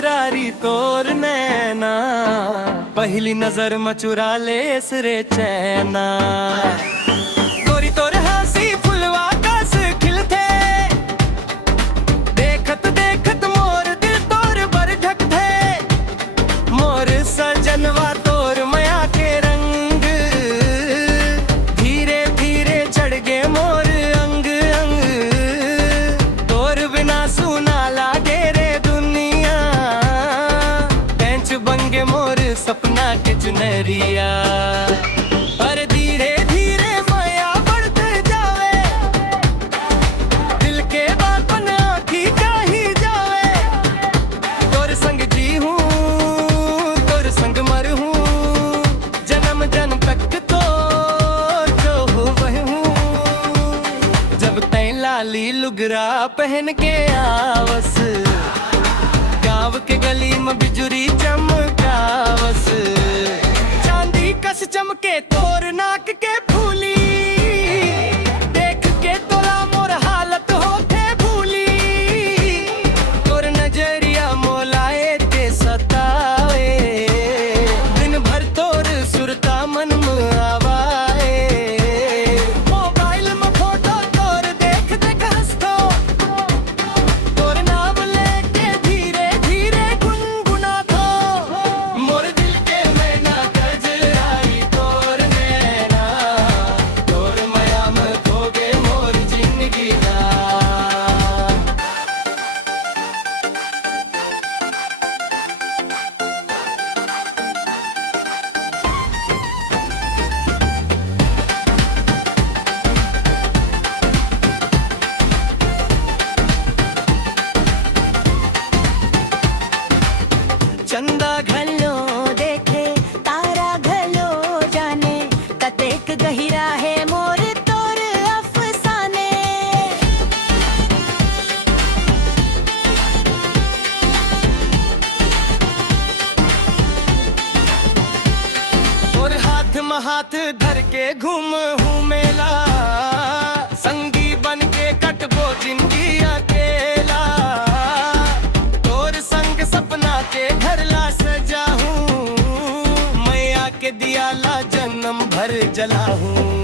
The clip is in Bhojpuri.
कजरारी तोर नैना, पहली नजर में चुरा ले सरे चैना। गोरी तोर हंसी फुलवा कस खिलथे, देखत देखत मोर दिल तोर बर ढक थे। मोर सजनवा तोर मया के रंग, धीरे धीरे चढ़ गे मोर अंग अंग। तोर बिना सुना लागे रे दुनिया, पेंच बंगे मोर सपना के चुनरिया। पर धीरे धीरे माया बढ़ते जावे, दिल के बापन आखी का ही जावे। तोर संग जी हूँ, तोर संग मर हूँ, जन्म जन्म तक तो जो हूँ वह हूँ। जब तै लाली लुगरा पहन के आवस, गाँव के गली में बिजुरी चमकावस। चांदी कस चमके तोर नाक के फूली, देख के तोला मोर हालत होते भूली। तोर नजरिया मोलाए ते सतावे, दिन भर तोर सुरता मन में आवाए। मोबाइल में फोटो तोर देख देख हंसतो, तोर नाम लेके धीरे धीरे गुनगुना थो। मोर दिल के मैना कजरारी तोर नैना, तोर माया में खोगे मोर जिंदगी ना। चंदा घलो देखे तारा घलो जाने, कतेक गहिरा है मोर तोर अफसाने। तोर हाथ में हाथ धर के घूम हूँ मेला, संगी बन के कटबो जिंदगी अकेला। तोर संग सपना के घर ला सजा हूँ, मैया के दिया ला जन्म भर जला हूँ।